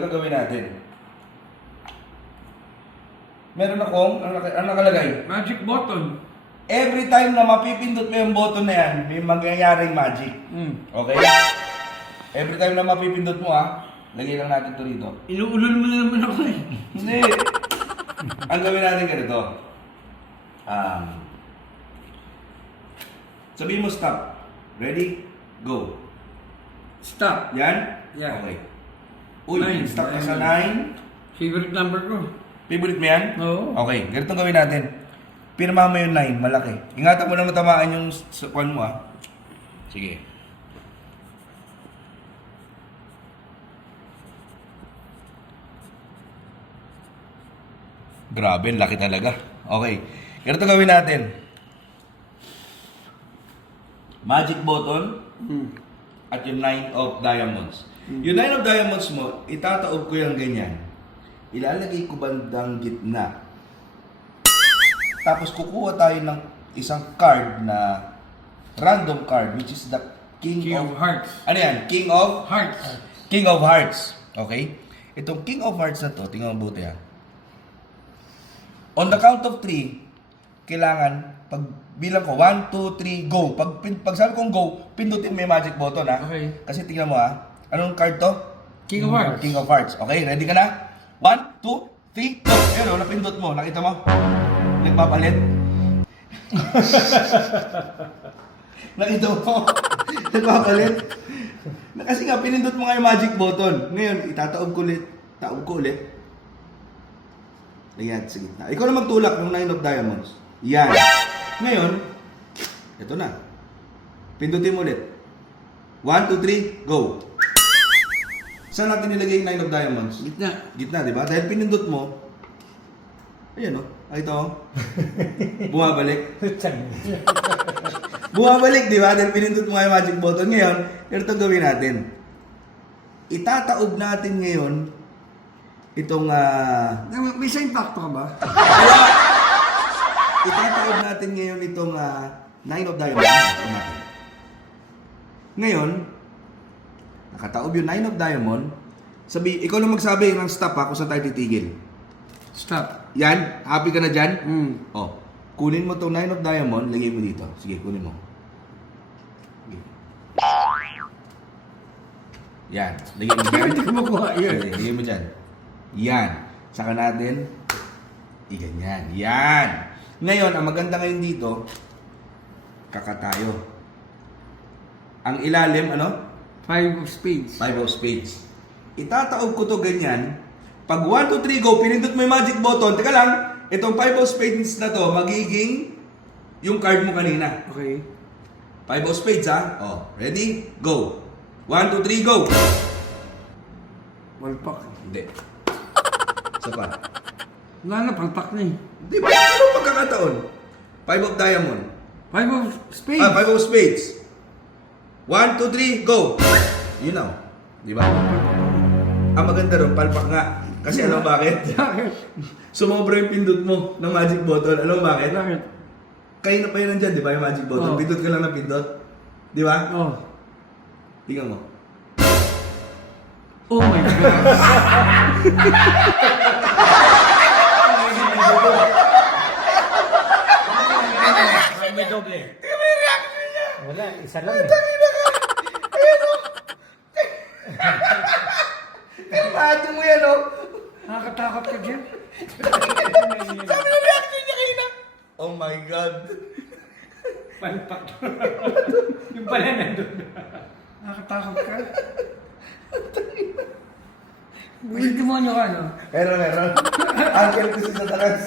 Ano gawin natin? Meron akong, ano nakalagay? Magic button. Every time na mapipindot mo yung button na yan, may mangyayaring magic. Okay? Every time na mapipindot mo lagay lang natin ito rito. Inuulol mo na naman ako eh. Hindi. Ang gawin natin ganito. Sabihin mo stop. Ready? Go. Stop. Yan? Yeah. Okay. Uy, Nine. stop ka sa 9. Favorite number ko. Favorite mo yan? Oo. Okay, ganito gawin natin. Pirma mo yung 9, malaki. Ingatan mo lang natamaan yung kwan mo Sige. Grabe, laki talaga. Okay. Ganito gawin natin. Magic button at yung 9 of diamonds. Yung 9 of diamonds mo, itataob ko yung ganyan. Ilalagay ko bandang gitna. Tapos kukuha tayo ng isang card na random card which is the King Of Hearts. Ano yan? King of Hearts. King of Hearts. Okay? Itong King of Hearts na to, tingnan mo buti On the count of 3, kailangan pag bilang ko 1, 2, 3, go. Pag sabi kong go, pindutin mo yung magic button Okay. Kasi tingnan mo Anong card to? King of Hearts. King of Hearts. Okay, ready ka na? 1, 2, 3, go! Ayun napindot mo. Nakita mo? Nagpapalit. Nakita mo? Nagpapalit. Kasi nga, pinindot mo nga yung magic button. Ngayon, itataob ko ulit. Taob ko ulit. Ayan, sige. Ikaw na magtulak ng 9 of diamonds. Yan. Ngayon, ito na. Pindutin mo ulit. 1, 2, 3, go! Saan natin nilagay yung 9 of diamonds? Gitna. Gitna, di ba? Dahil pinindot mo, ayan ito bumabalik. Bumabalik, di ba? Dahil pinindot mo nga yung magic button. Ngayon, ito gawin natin. Itataob natin ngayon itong May sa impacto ka ba? itataob natin ngayon itong 9 of diamonds. Ngayon, nakataob yung 9 of diamond. Ikaw na magsabi ng stop kung saan tayo titigil. Stop. Yan, happy ka na dyan? Oh, kunin mo itong 9 of diamond, lagay mo dito. Sige, kunin mo. Sige. Yan, lagay mo dyan. Hindi ko makuha yan. Sige, lagay mo dyan. Yan. Saka natin, iganyan. Yan. Ngayon, ang maganda ngayon dito, kakatayo. Ang ilalim, ano? 5 of spades. 5 of spades. Itataob ko to ganyan. Pag 1, 2, 3, go, pinindot mo yung magic button. Teka lang, itong 5 of spades na to, magiging yung card mo kanina. Okay. 5 of spades, Oh, ready? Go. 1, 2, 3, go. Walpak. Hindi. Isa pa. Wala na, palpak na eh. Di ba? Anong pagkakataon? 5 of diamond. 5 of spades. 5 of spades. 1, 2, 3, go. You know. Di ba? Ang maganda ron, palpak nga. Kasi alam bakit? Bakit? Sumobra yung pindot mo ng magic button. Alam bakit? Bakit? Kayo na pa yun nandyan, di ba? Yung magic button. Oh. Pindot ka lang ng pindot. Di ba? Oh. Tingnan mo. Oh my God. May doble. Wala, isa lang Imagine mo yan, Nakakatakot ka dyan. Sabi na reaction niya kayo na. Oh my God. Palpak. Yung pala nandun. Nakakatakot ka. May demonyo ka, no? Meron. Uncle ko si Satanas.